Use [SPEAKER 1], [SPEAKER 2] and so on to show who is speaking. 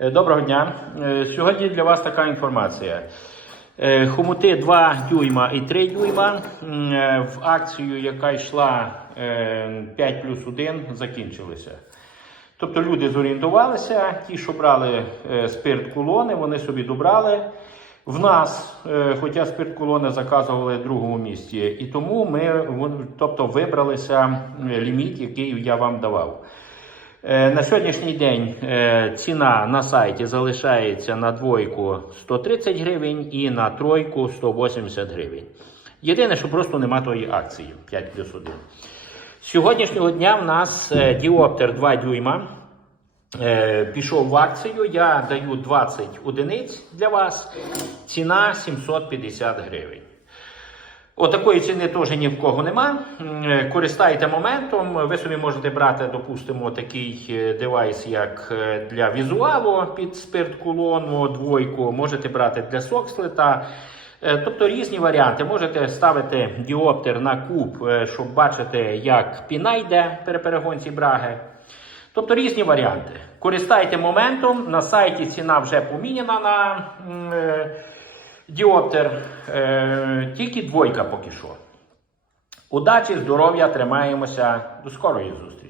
[SPEAKER 1] Е, Доброго дня. Е, Сьогодні для вас така інформація. Е, Хомути 2 дюйма і 3 дюйма в акцію, яка йшла е, 5 плюс 1, закінчилися. Тобто люди зорієнтувалися, ті, що брали спирт кулони, вони собі добрали. В нас, хоча спирт кулони заказували в другому місці, і тому ми тобто, вибралися ліміт, який я вам давав. Е, На сьогоднішній день е, ціна на сайті залишається на двойку 130 гривень і на тройку 180 гривень. Єдине, що просто нема тої акції 5 плюс 1. З сьогоднішнього дня в нас е, діоптер 2 дюйма пішов в акцію. Я даю 20 одиниць для вас. Ціна 750 гривень. Отакої ціни теж ні в кого нема. Е, Користайте моментом. Ви собі можете брати, допустимо, такий е, девайс, як е, для візуалу під спирт кулону, двойку. Можете брати для сокслета. Тобто різні варіанти. Можете ставити діоптер на куб, щоб бачити, як піна йде при перегонці браги. Тобто різні варіанти. Користайте моментом. На сайті ціна вже поміняна на діоптер. Е, тільки двойка поки що. Удачі, здоров'я, тримаємося. До скорої зустрічі.